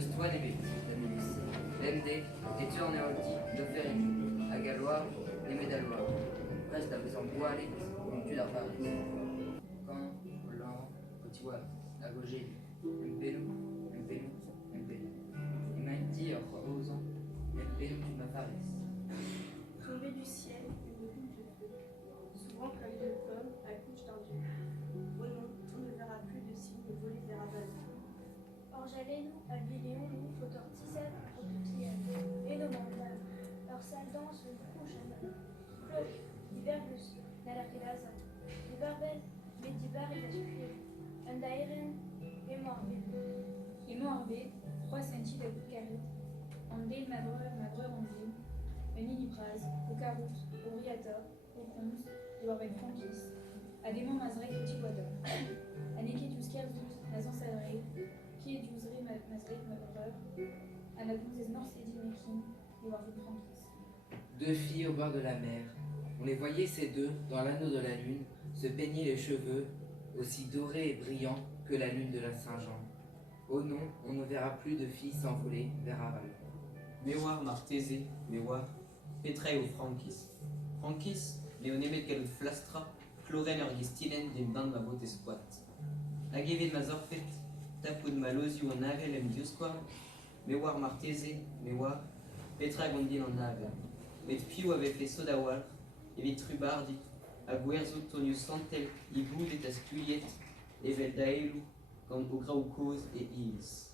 Stoine et Betty, Lemde, et Turneolti, de Ferrini, a Gallois, et Médalois, reste à besoin boalit, on tue la Paris. Quand, Hollande, Cotiwa, la Gogé, Mpelu, Mpelu. Et Maïti, osant, Mpelu, ma Paris. Tombée du ciel, une boule de feu, souvent comme de pommes à couche d'un dieu. Oh non, on ne verra plus de signes volés vers Aval. Orjalenu, albileonu, fotortisel, prototiel, et nos mandales, leur sale danse couche à mal. Cloche, divergus, nalarkelazan, diverbel, medibar et vasculer, andairen, et morbé. Et morbé, 3 centi de carré, andel madreur andil, Menilipraz, au carout, au riator, au conte, du Orben Frankis, à des moments mazrek petit boiteur, à neketius kerzus, nazan sadré, qui est duzré mazrek madreur, à la gonzesse morcédi mekin, du Orben Frankis. Deux filles au bord de la mer. On les voyait ces deux, dans l'anneau de la lune, se peigner les cheveux, aussi dorés et brillants que la lune de la Saint-Jean. Oh non, on ne verra plus de filles s'envoler vers Aval. Mewar martese, mewar, petrei ou Frankis, leonemet galut flastra, cloren ur gistilen den band ma vote squat. Agevet ma zorfet, tapoud ma loziou en navel em diosquam, mewar martese, mewar, petra gondin en navel. Met piou avait fait sodawal, evit trubardi, a guerzo tonius santel, i boud et as culiet, evet daelu, gant o grau cause et ils.